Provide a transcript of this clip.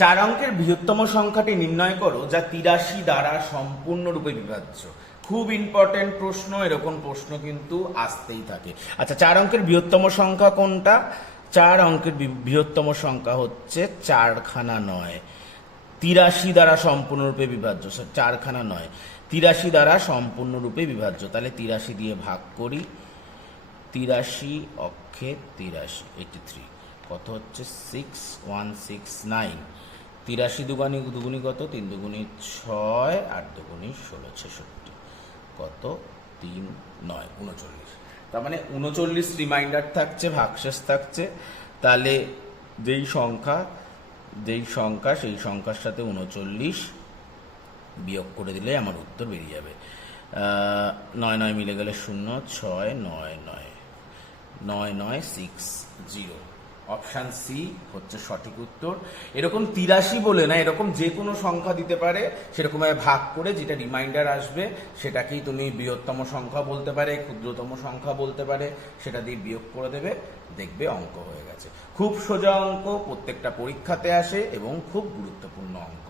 চার অঙ্কের বৃহত্তম সংখ্যাটি নির্ণয় করো যা 83 দ্বারা সম্পূর্ণরূপে বিভাজ্য। খুব ইম্পর্টেন্ট প্রশ্ন, এরকম প্রশ্ন কিন্তু আসতেই থাকে। আচ্ছা, চার অঙ্কের বৃহত্তম সংখ্যা কোনটা? চার অঙ্কের বৃহত্তম সংখ্যা হচ্ছে 4খানা 9। 83 দ্বারা সম্পূর্ণরূপে বিভাজ্য, চারখানা 9, 83 দ্বারা সম্পূর্ণরূপে বিভাজ্য। তাহলে 83 দিয়ে ভাগ করি, 83 অক্ষে 83, 83 কত হচ্ছে 6169। 83 দুগুণি দুগুণি কত? 3 দুগুণি 6, 8 দুগুণি 16, 66 কত? 3 9 39। তার মানে 39 রিমাইন্ডার থাকছে, ভাগশেষ থাকছে। তাহলে যেই সংখ্যা সেই সংখ্যার সাথে 39 বিয়োগ করে দিলে আমার উত্তর বেরিয়ে যাবে। 9 9 মিলে গেলে 0, 6 9 9 9 9 6 0। অপশান সি হচ্ছে সঠিক উত্তর। এরকম 83 বলে না, এরকম যে কোনো সংখ্যা দিতে পারে, সেরকমভাবে ভাগ করে যেটা রিমাইন্ডার আসবে সেটাকেই তুমি বৃহত্তম সংখ্যা বলতে পারে, ক্ষুদ্রতম সংখ্যা বলতে পারে, সেটা দিয়ে বিয়োগ করে দেবে, দেখবে অঙ্ক হয়ে গেছে। খুব সোজা অঙ্ক, প্রত্যেকটা পরীক্ষাতে আসে এবং খুব গুরুত্বপূর্ণ অঙ্ক।